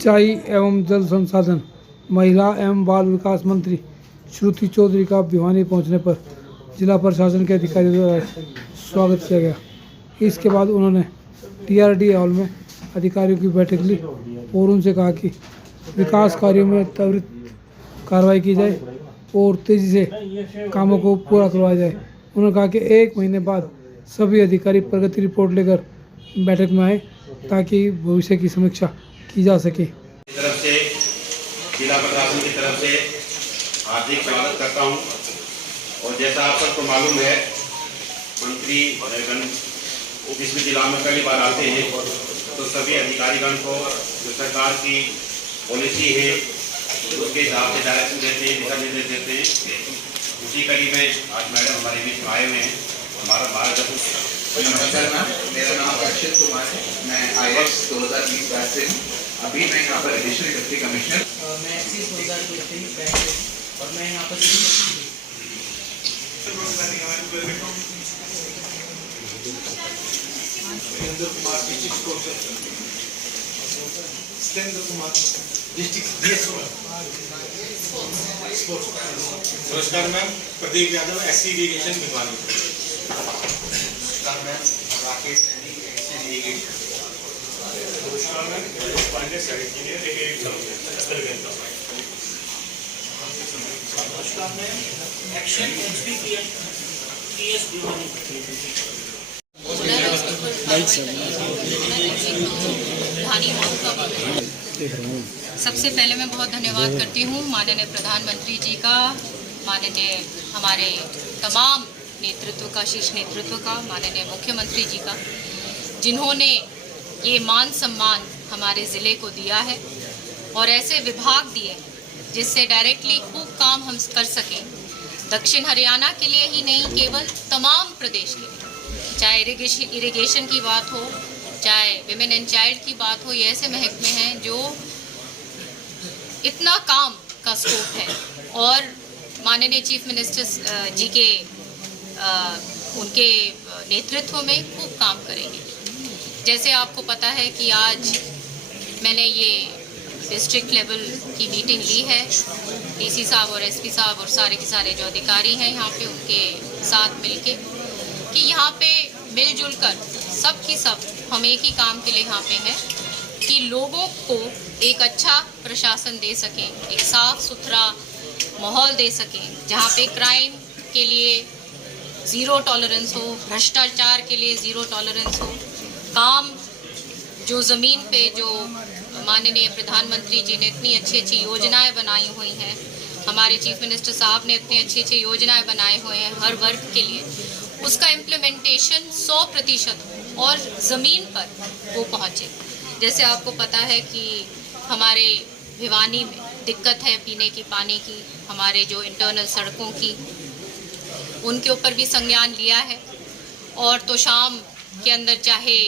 सिंचाई एवं जल संसाधन, महिला एवं बाल विकास मंत्री श्रुति चौधरी का भिवानी पहुंचने पर जिला प्रशासन के अधिकारियों द्वारा स्वागत किया गया। इसके बाद उन्होंने TRD हॉल में अधिकारियों की बैठक ली और उनसे कहा कि विकास कार्यों में त्वरित कार्रवाई की जाए और तेजी से कामों को पूरा करवाया जाए। उन्होंने कहा कि 1 महीने बाद सभी अधिकारी प्रगति रिपोर्ट लेकर बैठक में आए ताकि भविष्य की समीक्षा की जा सके। तरफ से जिला प्रशासन की तरफ से हार्दिक स्वागत करता हूं और जैसा आप सबको मालूम है, मंत्री इसमें जिला में पहली बार आते हैं तो सभी अधिकारीगण को जो सरकार की पॉलिसी है उसके हिसाब से डायरेक्शन देते हैं, दिशा निर्देश देते हैं। उसी कड़ी में आज मैडम हमारे बीच में आए हुए हैं। हमारा भारत नमस्कार मैम, मेरा नाम अक्षय कुमार है। मैं IAS 2020 बैच से हूँ। अभी मैं यहाँ पर एडिशनल डिप्टी कमिश्नर मैं 2023 बैच से हूँ और मैं यहाँ पर नमस्कार ma'am, Pradeep Yadav, SC irrigation Bhiwani. नमस्कार ma'am, Rakesh Saini, XEN irrigation. नमस्कार मैम, पांडे साइड इंजीनियर नमस्कार मैम, एक्शन HPPS भिवानी। सबसे पहले मैं बहुत धन्यवाद करती हूँ माननीय प्रधानमंत्री जी का, माननीय हमारे तमाम नेतृत्व का, शीर्ष नेतृत्व का, माननीय मुख्यमंत्री जी का, जिन्होंने ये मान सम्मान हमारे ज़िले को दिया है और ऐसे विभाग दिए जिससे डायरेक्टली खूब काम हम कर सकें, दक्षिण हरियाणा के लिए ही नहीं, केवल तमाम प्रदेश के लिए। चाहे इरिगेशन की बात हो, चाहे विमेन एंड चाइल्ड की बात हो, ये ऐसे महकमे हैं जो इतना काम का स्कोप है और माननीय चीफ मिनिस्टर जी के उनके नेतृत्व में खूब काम करेंगे। जैसे आपको पता है कि आज मैंने ये डिस्ट्रिक्ट लेवल की मीटिंग ली है, DC साहब और SP साहब और सारे के सारे जो अधिकारी हैं यहाँ पे, उनके साथ मिलके कि यहाँ पे मिलजुल कर सब की सब हम एक ही काम के लिए यहाँ पे हैं कि लोगों को एक अच्छा प्रशासन दे सकें, एक साफ सुथरा माहौल दे सकें जहाँ पे क्राइम के लिए ज़ीरो टॉलरेंस हो, भ्रष्टाचार के लिए ज़ीरो टॉलरेंस हो, काम जो ज़मीन पे जो माननीय प्रधानमंत्री जी ने इतनी अच्छी अच्छी योजनाएं बनाई हुई हैं, हमारे चीफ मिनिस्टर साहब ने इतनी अच्छी अच्छी योजनाएं बनाए हुए हैं हर वर्ग के लिए, उसका इम्प्लीमेंटेशन 100% और ज़मीन पर वो पहुँचे। जैसे आपको पता है कि हमारे भिवानी में दिक्कत है पीने की पानी की, हमारे जो इंटरनल सड़कों की, उनके ऊपर भी संज्ञान लिया है। और तो शाम के अंदर चाहे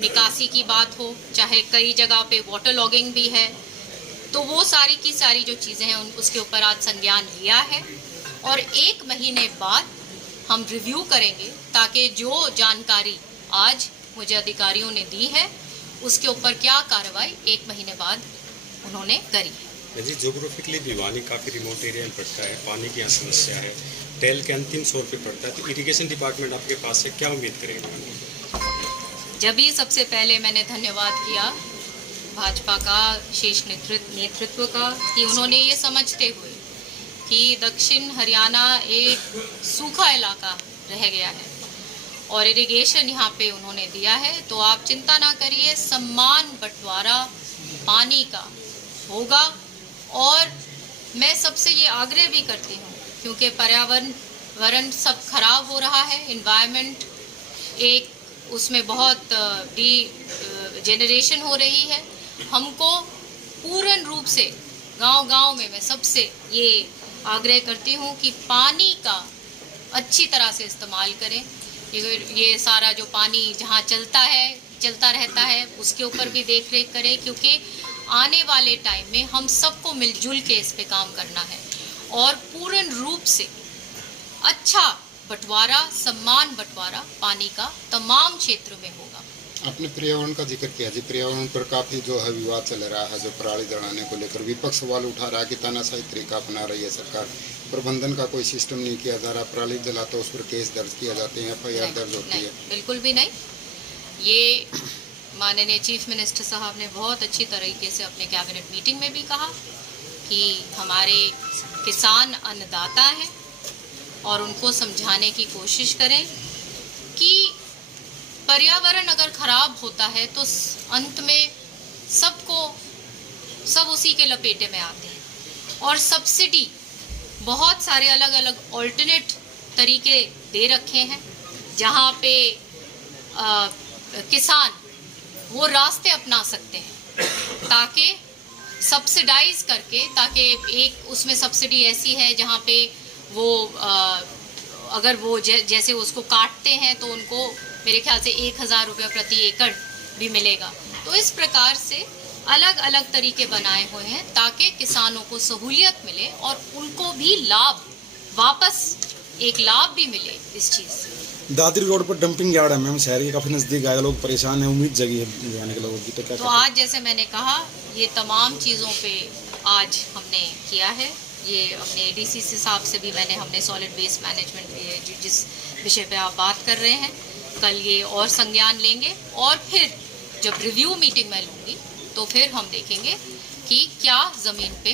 निकासी की बात हो, चाहे कई जगह पे वाटर लॉगिंग भी है, तो वो सारी की सारी जो चीज़ें हैं उसके ऊपर आज संज्ञान लिया है और 1 महीने बाद हम रिव्यू करेंगे ताकि जो जानकारी आज मुझे अधिकारियों ने दी है उसके ऊपर क्या कार्रवाई 1 महीने बाद उन्होंने करी है। जी, जोग्राफिकली भिवानी काफ़ी रिमोट एरिया में पड़ता है, पानी की यहाँ समस्या है, टेल कैन 300 रुपये पड़ता है, तो इरिगेशन डिपार्टमेंट आपके पास से क्या उम्मीद करेगा? जब ही सबसे पहले मैंने धन्यवाद किया भाजपा का, शीर्ष नेतृत्व का, कि उन्होंने ये समझते हुए कि दक्षिण हरियाणा एक सूखा इलाका रह गया है और इरिगेशन यहाँ पे उन्होंने दिया है, तो आप चिंता ना करिए, सम्मान बंटवारा पानी का होगा। और मैं सबसे ये आग्रह भी करती हूँ क्योंकि पर्यावरण सब खराब हो रहा है, इन्वायरमेंट एक उसमें बहुत जेनरेशन हो रही है, हमको पूर्ण रूप से गांव-गांव में मैं सबसे ये आग्रह करती हूँ कि पानी का अच्छी तरह से इस्तेमाल करें। ये सारा जो पानी जहाँ चलता रहता है उसके ऊपर भी देख रेख करें, क्योंकि आने वाले टाइम में हम सबको मिलजुल के इस पे काम करना है और पूर्ण रूप से अच्छा बंटवारा, सम्मान बंटवारा पानी का तमाम क्षेत्र में होगा। आपने पर्यावरण का जिक्र किया जी, पर्यावरण पर काफ़ी जो है विवाद चल रहा है, जो पराली जलाने को लेकर विपक्ष सवाल उठा रहा है कि तानाशाही तरीका अपना रही है सरकार, प्रबंधन का कोई सिस्टम नहीं किया जा रहा, पराली जलाते उस पर केस दर्ज किया जाते हैं, FIR दर्ज होती है। बिल्कुल भी नहीं। ये माननीय चीफ मिनिस्टर साहब ने बहुत अच्छी तरीके से अपने कैबिनेट मीटिंग में भी कहा कि हमारे किसान अन्नदाता हैं और उनको समझाने की कोशिश करें कि पर्यावरण अगर खराब होता है तो अंत में सब उसी के लपेटे में आते हैं। और सब्सिडी बहुत सारे अलग अलग ऑल्टरनेट तरीके दे रखे हैं जहाँ पे किसान वो रास्ते अपना सकते हैं ताकि सब्सिडाइज करके, ताकि एक उसमें सब्सिडी ऐसी है जहाँ पे वो अगर वो जैसे उसको काटते हैं तो उनको मेरे ख्याल से 1000 रुपये प्रति एकड़ भी मिलेगा। तो इस प्रकार से अलग अलग तरीके बनाए हुए हैं ताकि किसानों को सहूलियत मिले और उनको भी लाभ, वापस एक लाभ भी मिले इस चीज़ से। दादरी रोड पर डंपिंग यार्ड है मैम, शहर के काफ़ी नज़दीक आए, लोग परेशान हैं, उम्मीद जगी है जाने के लोगों की, तो क्या तो आज जैसे मैंने कहा ये तमाम चीज़ों पे आज हमने किया है। ये अपने ADC साहब से भी हमने सॉलिड वेस्ट मैनेजमेंट जिस विषय पे आप बात कर रहे हैं कल ये और संज्ञान लेंगे और फिर जब रिव्यू मीटिंग मैं लूँगी तो फिर हम देखेंगे कि क्या ज़मीन पे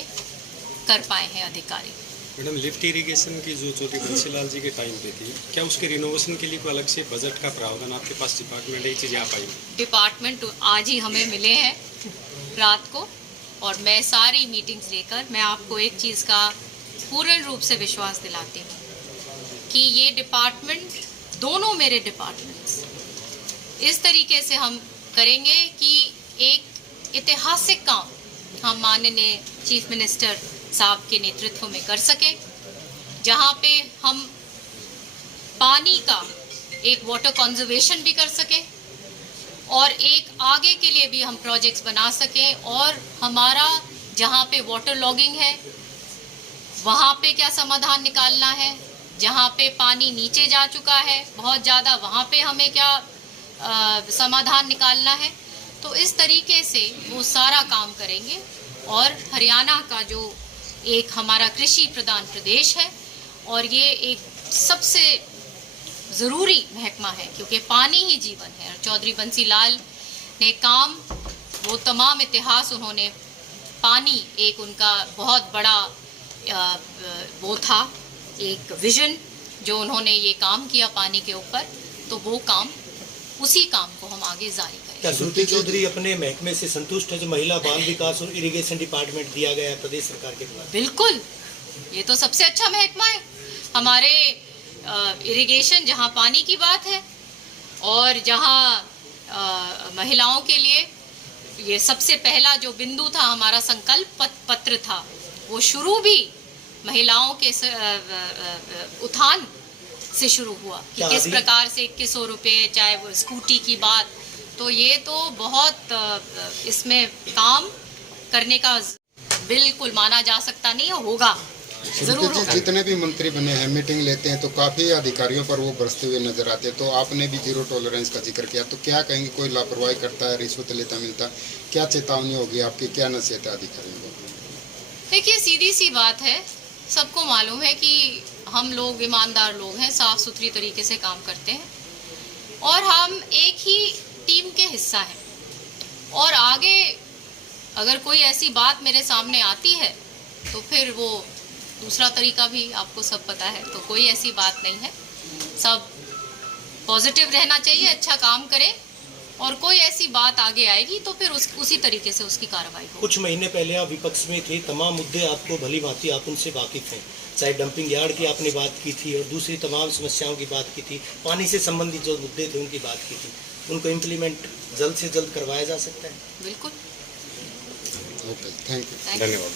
कर पाए हैं अधिकारी। मैडम, लिफ्ट इरिगेशन की जो चौधरी बंसीलाल जी के टाइम पे थी, क्या उसके रिनोवेशन के लिए कोई अलग से बजट का प्रावधान आपके पास डिपार्टमेंट है, ये चीज़ें आप आई? डिपार्टमेंट आज ही हमें मिले हैं रात को और मैं सारी मीटिंग्स लेकर मैं आपको एक चीज़ का पूर्ण रूप से विश्वास दिलाती हूँ कि ये डिपार्टमेंट, दोनों मेरे डिपार्टमेंट्स इस तरीके से हम करेंगे कि एक ऐतिहासिक काम हम माननीय चीफ मिनिस्टर साहब के नेतृत्व में कर सकें, जहाँ पे हम पानी का एक वाटर कंजर्वेशन भी कर सकें और एक आगे के लिए भी हम प्रोजेक्ट्स बना सकें और हमारा जहाँ पे वाटर लॉगिंग है वहाँ पे क्या समाधान निकालना है, जहाँ पे पानी नीचे जा चुका है बहुत ज़्यादा वहाँ पे हमें क्या समाधान निकालना है। तो इस तरीके से वो सारा काम करेंगे और हरियाणा का जो एक हमारा कृषि प्रधान प्रदेश है और ये एक सबसे ज़रूरी महकमा है क्योंकि पानी ही जीवन है। और चौधरी बंसीलाल ने काम, वो तमाम इतिहास उन्होंने, पानी एक उनका बहुत बड़ा वो था, एक विजन जो उन्होंने ये काम किया पानी के ऊपर, तो वो काम, उसी काम को हम आगे जारी करें। क्या श्रुति चौधरी अपने महकमे से संतुष्ट है जो महिला बाल विकास और इरिगेशन डिपार्टमेंट दिया गया है प्रदेश सरकार के द्वारा? बिल्कुल, ये तो सबसे अच्छा महकमा है हमारे इरिगेशन, जहाँ पानी की बात है और जहाँ महिलाओं के लिए ये सबसे पहला जो बिंदु था, हमारा संकल्प पत्र था, वो शुरू भी महिलाओं के उत्थान से शुरू हुआ कि किस प्रकार से 2100 रुपये, चाहे वो स्कूटी की बात, तो ये तो बहुत इसमें काम करने का बिल्कुल माना जा सकता नहीं है, होगा जरूर होगा। जितने भी मंत्री बने हैं मीटिंग लेते हैं तो काफ़ी अधिकारियों पर वो बरसते हुए नजर आते हैं, तो आपने भी जीरो टॉलरेंस का जिक्र किया, तो क्या कहेंगे कोई लापरवाही करता है, रिश्वत लेता मिलता, क्या चेतावनी होगी आपकी, क्या नसीहत है अधिकारियों को? देखिए, सीधी सी बात है, सबको मालूम है कि हम लोग ईमानदार लोग हैं, साफ़ सुथरी तरीके से काम करते हैं और हम एक ही टीम के हिस्सा हैं। और आगे अगर कोई ऐसी बात मेरे सामने आती है तो फिर वो दूसरा तरीका भी आपको सब पता है, तो कोई ऐसी बात नहीं है, सब पॉजिटिव रहना चाहिए, अच्छा काम करें और कोई ऐसी बात आगे आएगी तो फिर उसी तरीके से उसकी कार्रवाई होगी। कुछ महीने पहले आप विपक्ष में थे, तमाम मुद्दे आपको भली भांति आप उनसे वाकिफ हैं, चाहे डंपिंग यार्ड की आपने बात की थी और दूसरी तमाम समस्याओं की बात की थी, पानी से संबंधित जो मुद्दे थे उनकी बात की थी, उनको इम्प्लीमेंट जल्द से जल्द करवाया जा सकता है? बिल्कुल। Okay, thank you. धन्यवाद।